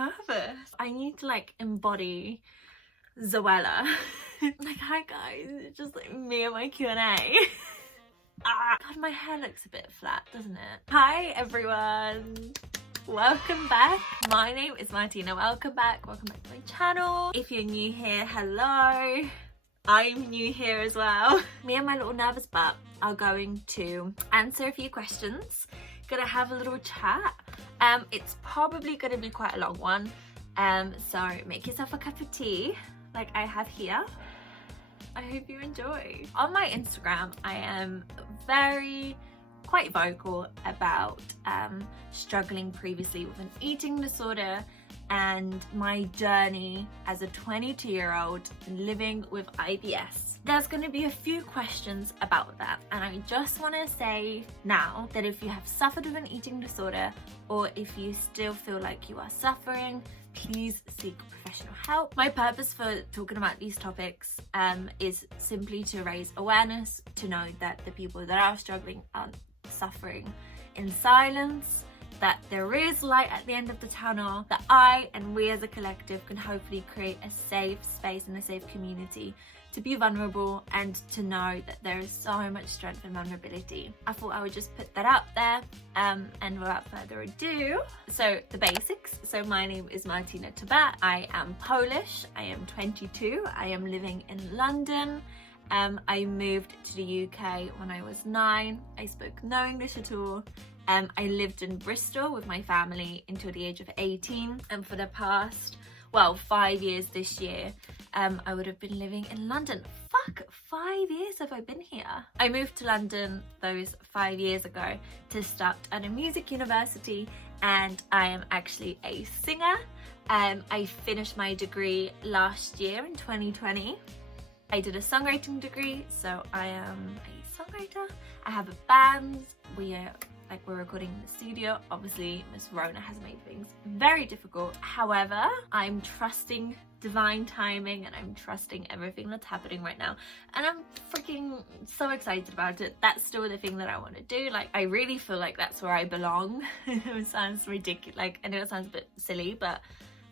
nervous. I need to like embody Zoella. Like, hi guys, it's just like me and my Q&A. God, my hair looks a bit flat, doesn't it? Hi everyone, welcome back. My name is Martina. Welcome back to my channel. If you're new here, hello. I'm new here as well. Me and my little nervous butt are going to answer a few questions. Gonna have a little chat. It's probably gonna be quite a long one. So make yourself a cup of tea like I have here. I hope you enjoy. On my Instagram, I am quite vocal about struggling previously with an eating disorder and my journey as a 22-year-old living with IBS. There's going to be a few questions about that, and I just want to say now that if you have suffered with an eating disorder or if you still feel like you are suffering, please seek professional help. My purpose for talking about these topics is simply to raise awareness, to know that the people that are struggling aren't suffering in silence, that there is light at the end of the tunnel, that I and we as a collective can hopefully create a safe space and a safe community to be vulnerable and to know that there is so much strength in vulnerability. I thought I would just put that out there, and without further ado, so the basics. So my name is Martyna. I am Polish, I am 22, I am living in London. I moved to the UK when I was 9. I spoke no English at all. I lived in Bristol with my family until the age of 18, and for the past, well, 5 years this year, I would have been living in London. Fuck, 5 years have I been here. I moved to London those 5 years ago to start at a music university, and I am actually a singer. I finished my degree last year in 2020. I did a songwriting degree, so I am a songwriter. I have a band. We're recording in the studio. Obviously, Miss Rona has made things very difficult. However, I'm trusting divine timing and I'm trusting everything that's happening right now. And I'm freaking so excited about it. That's still the thing that I want to do. Like, I really feel like that's where I belong. It sounds ridiculous. Like, I know it sounds a bit silly, but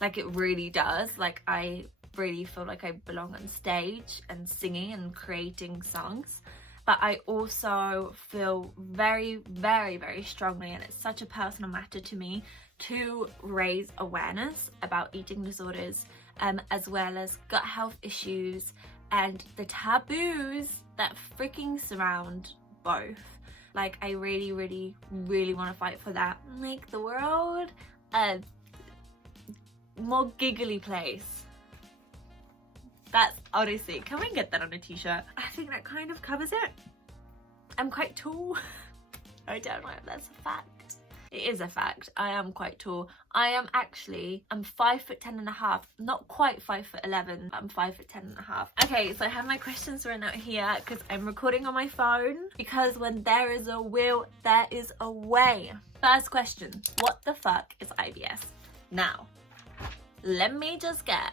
like it really does. Like, I really feel like I belong on stage and singing and creating songs. But I also feel very, very, very strongly, and it's such a personal matter to me, to raise awareness about eating disorders, as well as gut health issues and the taboos that freaking surround both. Like, I really, really, really want to fight for that. Make the world a more giggly place. That's honestly, can we get that on a t-shirt? I think that kind of covers it. I'm quite tall. I don't know if that's a fact. It is a fact. I am quite tall. I'm 5'10.5". Not quite 5'11", but I'm 5'10.5". Okay, so I have my questions written out here because I'm recording on my phone, because when there is a will, there is a way. First question, what the fuck is IBS? Now, let me just get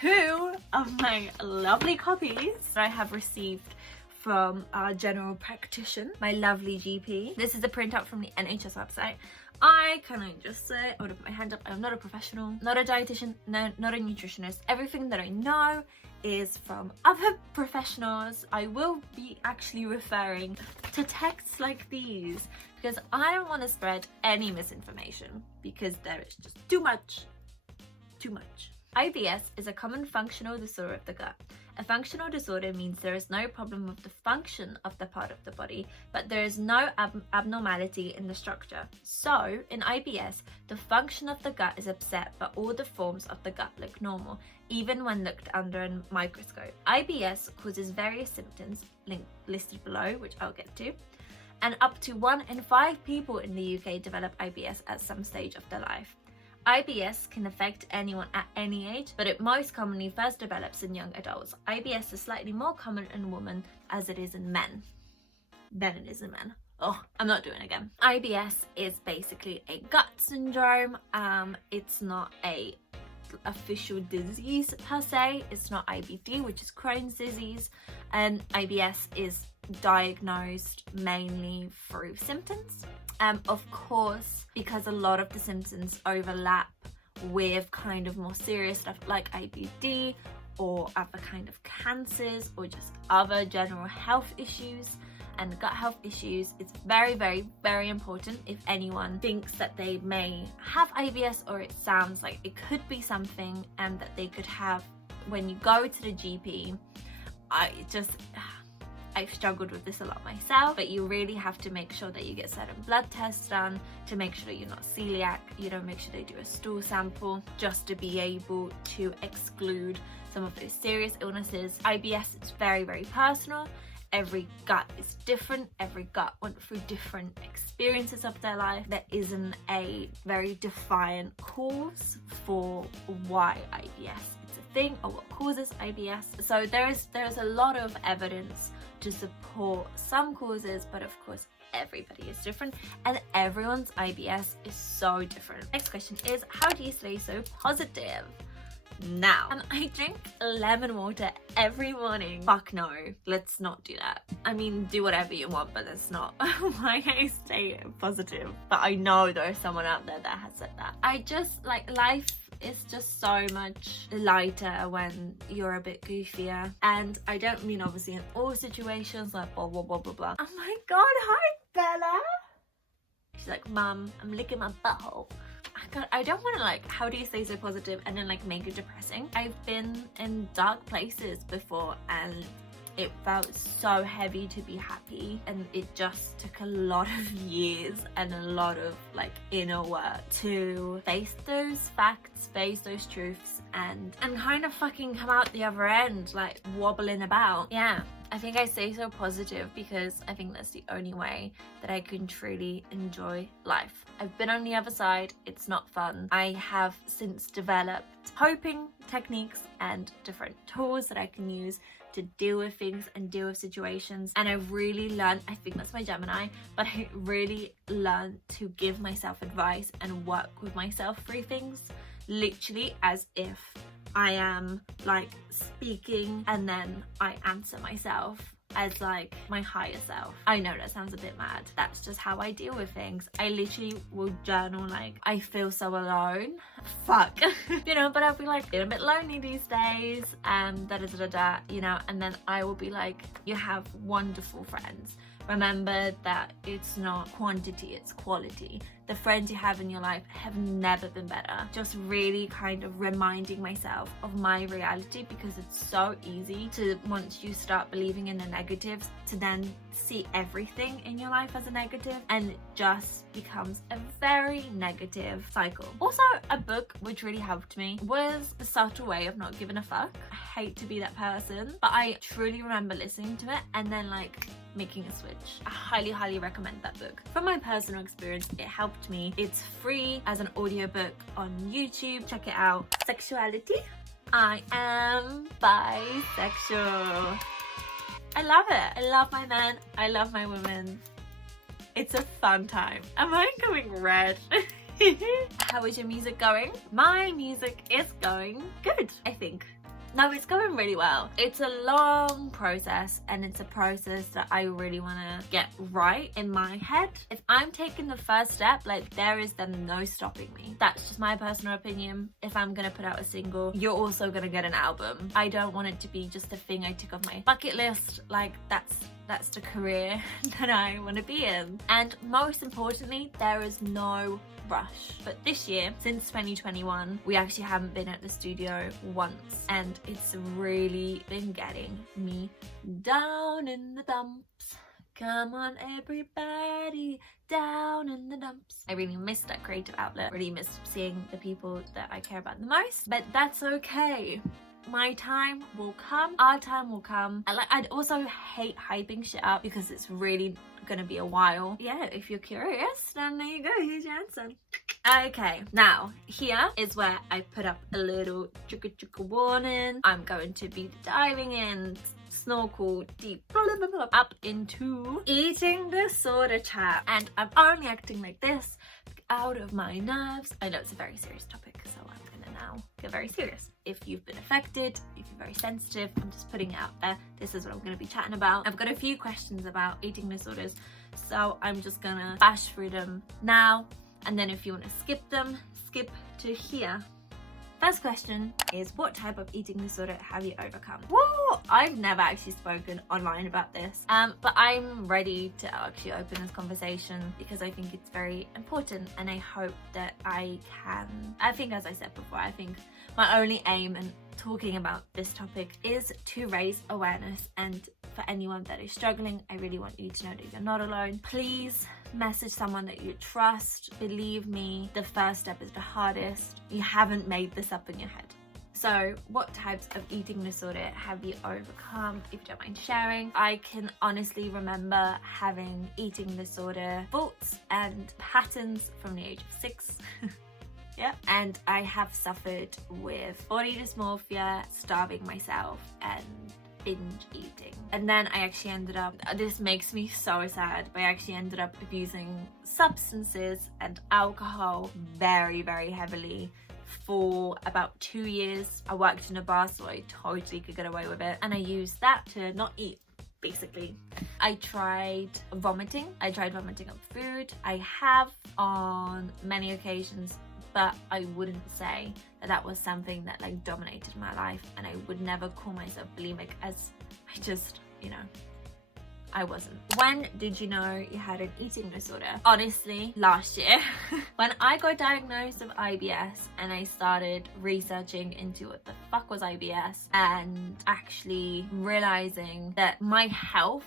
2 of my lovely copies that I have received from our general practitioner, my lovely GP. This is a printout from the NHS website. I can just say, I would have put my hand up, I'm not a professional, not a dietitian, no, not a nutritionist. Everything that I know is from other professionals. I will be actually referring to texts like these because I don't want to spread any misinformation, because there is just too much. IBS is a common functional disorder of the gut. A functional disorder means there is no problem with the function of the part of the body, but there is no abnormality in the structure. So, in IBS, the function of the gut is upset, but all the forms of the gut look normal, even when looked under a microscope. IBS causes various symptoms listed below, which I'll get to, and up to 1 in 5 people in the UK develop IBS at some stage of their life. IBS can affect anyone at any age, but it most commonly first develops in young adults. IBS is slightly more common in women as it is in men than it is in men. Oh, I'm not doing it again. IBS is basically a gut syndrome. It's not a official disease per se. It's not IBD, which is Crohn's disease. IBS is diagnosed mainly through symptoms. Of course, because a lot of the symptoms overlap with kind of more serious stuff like IBD or other kind of cancers or just other general health issues and gut health issues. It's very, very, very important if anyone thinks that they may have IBS or it sounds like it could be something and that they could have when you go to the GP. I've struggled with this a lot myself, but you really have to make sure that you get certain blood tests done to make sure that you're not celiac. You know, make sure they do a stool sample just to be able to exclude some of those serious illnesses. IBS is very, very personal. Every gut is different. Every gut went through different experiences of their life. There isn't a very defined cause for why IBS is a thing or what causes IBS. So there's a lot of evidence to support some causes, but of course everybody is different and everyone's IBS is so different. Next question is, how do you stay so positive? Now, I drink lemon water every morning. Fuck no, let's not do that. I mean, do whatever you want, but that's not why I stay positive. But I know there's someone out there that has said that. I just, like, life is just so much lighter when you're a bit goofier. And I don't mean obviously in all situations, like blah, blah, blah, blah, blah. Oh my God, hi Bella. She's like, Mum, I'm licking my butthole. God, I don't want to, like, how do you stay so positive and then like make it depressing? I've been in dark places before and it felt so heavy to be happy, and it just took a lot of years and a lot of like inner work to face those facts, face those truths, and kind of fucking come out the other end like wobbling about. Yeah, I think I stay so positive because I think that's the only way that I can truly enjoy life. I've been on the other side, it's not fun. I have since developed coping techniques and different tools that I can use to deal with things and deal with situations. And I've really learned, I think that's my Gemini, but I really learned to give myself advice and work with myself through things, literally as if I am like speaking and then I answer myself as like my higher self. I know that sounds a bit mad. That's just how I deal with things. I literally will journal like I feel so alone. Fuck. You know, but I'll be like, feeling a bit lonely these days and you know, and then I will be like, you have wonderful friends. Remember that it's not quantity, it's quality. The friends you have in your life have never been better. Just really kind of reminding myself of my reality, because it's so easy to, once you start believing in the negatives, to then see everything in your life as a negative, and it just becomes a very negative cycle. Also, a book which really helped me was The Subtle Way of Not Giving a Fuck. I hate to be that person, but I truly remember listening to it and then like making a switch. I highly, highly recommend that book. From my personal experience, it helped me. It's free as an audiobook on YouTube. Check it out. Sexuality. I am bisexual. I love it. I love my men. I love my women. It's a fun time. Am I going red? How is your music going? My music is going good, I think. No, it's going really well. It's a long process, and it's a process that I really want to get right in my head. If I'm taking the first step, like, there is then no stopping me. That's just my personal opinion. If I'm gonna put out a single, you're also gonna get an album. I don't want it to be just a thing I tick off my bucket list. Like, that's the career that I want to be in. And most importantly, there is no rush. But this year, since 2021, we actually haven't been at the studio once, and it's really been getting me down in the dumps. Come on everybody, down in the dumps. I really miss that creative outlet, really miss seeing the people that I care about the most, but that's okay. My time will come, our time will come. I'd also hate hyping shit up because it's really gonna be a while. Yeah, if you're curious, then there you go, here's your answer. Okay, now here is where I put up a little chugga chugga warning. I'm going to be diving in, snorkel deep up into eating disorder chat, and I'm only acting like this out of my nerves. I know it's a very serious topic, so I'm gonna now get very serious. If you've been affected, if you're very sensitive, I'm just putting it out there. This is what I'm going to be chatting about. I've got a few questions about eating disorders, so I'm just gonna bash through them now. And then if you want to skip them, skip to here. First question is, what type of eating disorder have you overcome? Whoa! I've never actually spoken online about this, but I'm ready to actually open this conversation because I think it's very important, and I hope that I think, as I said before, I think my only aim in talking about this topic is to raise awareness, and for anyone that is struggling, I really want you to know that you're not alone. Please message someone that you trust. Believe me, the first step is the hardest. You haven't made this up in your head. So what types of eating disorder have you overcome, if you don't mind sharing? I can honestly remember having eating disorder thoughts and patterns from the age of 6. Yeah, and I have suffered with body dysmorphia, starving myself, and binge eating. And then I actually ended up, this makes me so sad, but I actually ended up abusing substances and alcohol very, very heavily for about 2 years. I worked in a bar, so I totally could get away with it, and I used that to not eat, basically. I tried vomiting up food. I have on many occasions, but I wouldn't say that that was something that like dominated my life, and I would never call myself bulimic, as I just, you know, I wasn't. When did you know you had an eating disorder? Honestly, last year. When I got diagnosed with IBS and I started researching into what the fuck was IBS and actually realizing that my health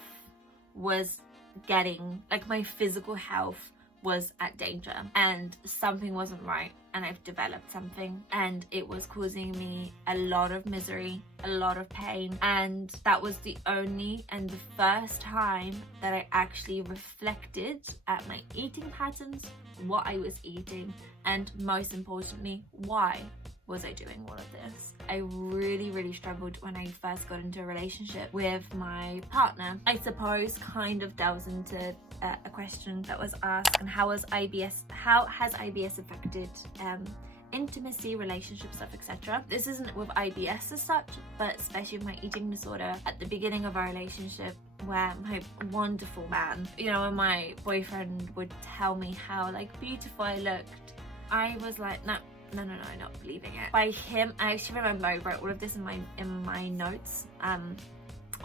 was getting, like my physical health was at danger and something wasn't right, and I've developed something and it was causing me a lot of misery, a lot of pain, and that was the only and the first time that I actually reflected at my eating patterns, what I was eating, and most importantly, why was I doing all of this. I really struggled when I first got into a relationship with my partner. I suppose kind of delves into a question that was asked, and how has IBS affected intimacy, relationship stuff, etc. This isn't with IBS as such, but especially with my eating disorder. At the beginning of our relationship, where my wonderful man, you know, when my boyfriend would tell me how like beautiful I looked, I was like, no, I'm not believing it. By him, I actually remember I wrote all of this in my notes on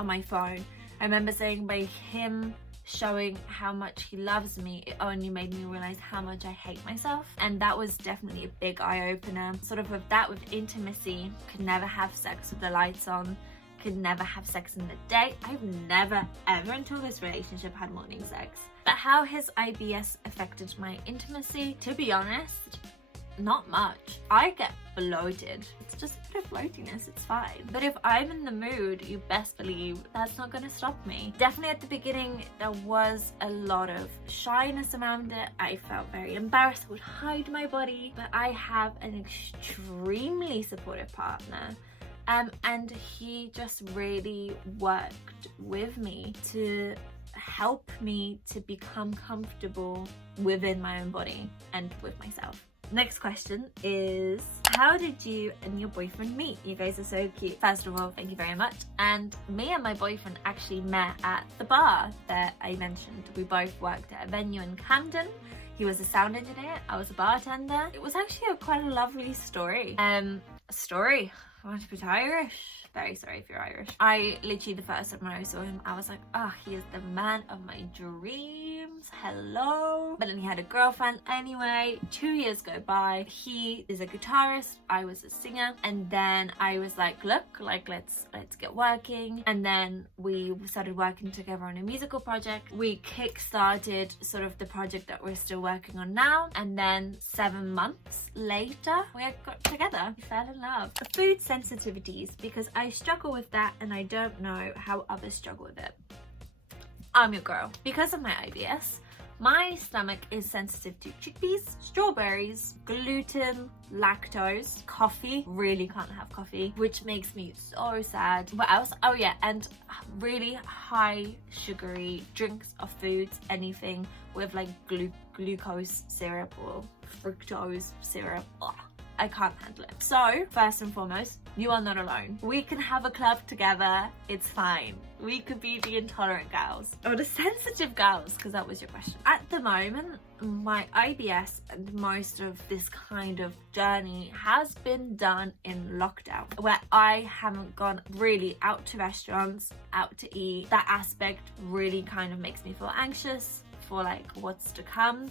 my phone. I remember saying, by him showing how much he loves me, it only made me realize how much I hate myself. And that was definitely a big eye-opener. Sort of with that, with intimacy, could never have sex with the lights on, could never have sex in the day. I've never ever until this relationship had morning sex. But how has IBS affected my intimacy? To be honest, not much. I get bloated. It's just a bit of bloatiness, it's fine. But if I'm in the mood, you best believe that's not gonna stop me. Definitely at the beginning, there was a lot of shyness around it. I felt very embarrassed. I would hide my body. But I have an extremely supportive partner. And he just really worked with me to help me to become comfortable within my own body and with myself. Next question is, how did you and your boyfriend meet? You guys are so cute. First of all, thank you very much. And me and my boyfriend actually met at the bar that I mentioned. We both worked at a venue in Camden. He was a sound engineer, I was a bartender. It was actually quite a lovely story. I want to put Irish. Very sorry if you're Irish. I literally, the first time when I saw him, I was like, oh, he is the man of my dreams. Hello. But then he had a girlfriend. Anyway, 2 years go by. He is a guitarist. I was a singer. And then I was like, look, like let's get working. And then we started working together on a musical project. We kick-started sort of the project that we're still working on now. And then 7 months later, we got together. We fell in love. Food sensitivities, because I struggle with that and I don't know how others struggle with it. I'm your girl. Because of my IBS, my stomach is sensitive to chickpeas, strawberries, gluten, lactose, coffee. Really can't have coffee, which makes me so sad. What else? Oh yeah, and really high sugary drinks or foods, anything with like glucose syrup or fructose syrup. Ugh. I can't handle it. So, first and foremost, you are not alone. We can have a club together. It's fine. We could be the intolerant girls or the sensitive girls, because that was your question. At the moment, my IBS and most of this kind of journey has been done in lockdown, where I haven't gone really out to restaurants, out to eat. That aspect really kind of makes me feel anxious for like what's to come,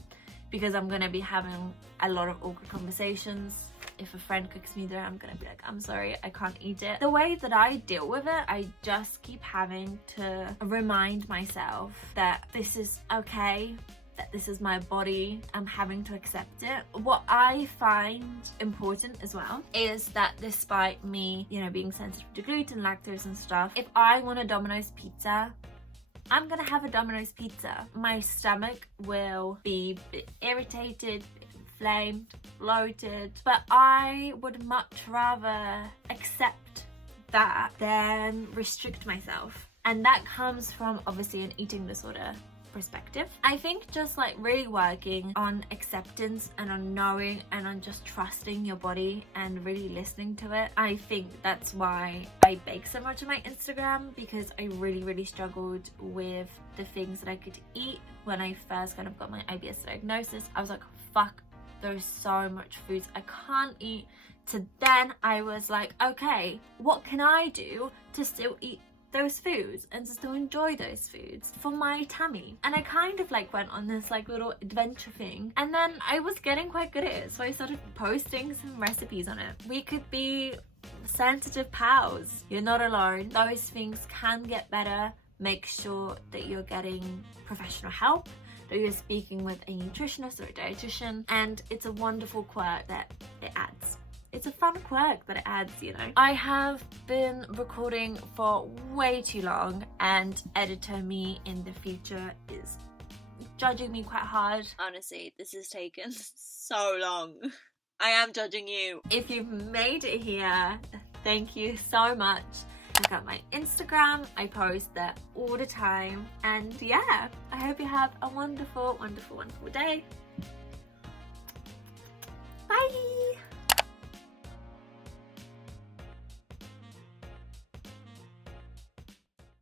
because I'm gonna be having a lot of awkward conversations. If a friend cooks me dinner, I'm gonna be like, I'm sorry, I can't eat it. The way that I deal with it, I just keep having to remind myself that this is okay, that this is my body, I'm having to accept it. What I find important as well is that despite me, you know, being sensitive to gluten, lactose and stuff, if I want a Domino's pizza, I'm gonna have a Domino's pizza. My stomach will be a bit irritated, inflamed, bloated, but I would much rather accept that than restrict myself. And that comes from obviously an eating disorder perspective. I think just like really working on acceptance and on knowing and on just trusting your body and really listening to it. I think that's why I bake so much on my Instagram, because I really struggled with the things that I could eat when I first kind of got my IBS diagnosis. I was like, fuck, there's so much foods I can't eat. To then I was like, okay, what can I do to still eat those foods and still enjoy those foods for my tummy? And I kind of like went on this like little adventure thing, and then I was getting quite good at it, so I started posting some recipes on it. We could be sensitive pals, you're not alone. Those things can get better. Make sure that you're getting professional help, that you're speaking with a nutritionist or a dietitian, and it's a wonderful quirk that it adds. It's a fun quirk that it adds, you know. I have been recording for way too long, and editor me in the future is judging me quite hard. Honestly, this has taken so long. I am judging you. If you've made it here, thank you so much. Check out my Instagram, I post there all the time. And yeah, I hope you have a wonderful day. Bye!